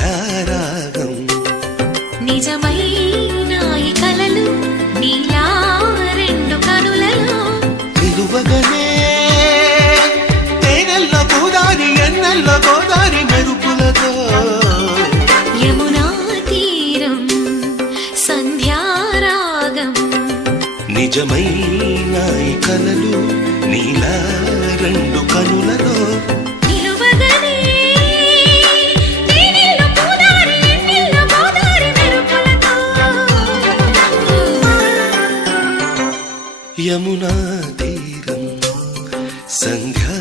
సంధ్యారాగం నిజమైన ఈ కలలు నీలా రెండు కనులలో నిలువగనే తేనెల్ల గోదారి ఎన్నెల్ల గోదారి మెరుపులతో యమునా తీరం సంధ్యారాగం నిజమైన ఈ కలలు నీలా రెండు కనులలో యమునా తీరం సంధ్యా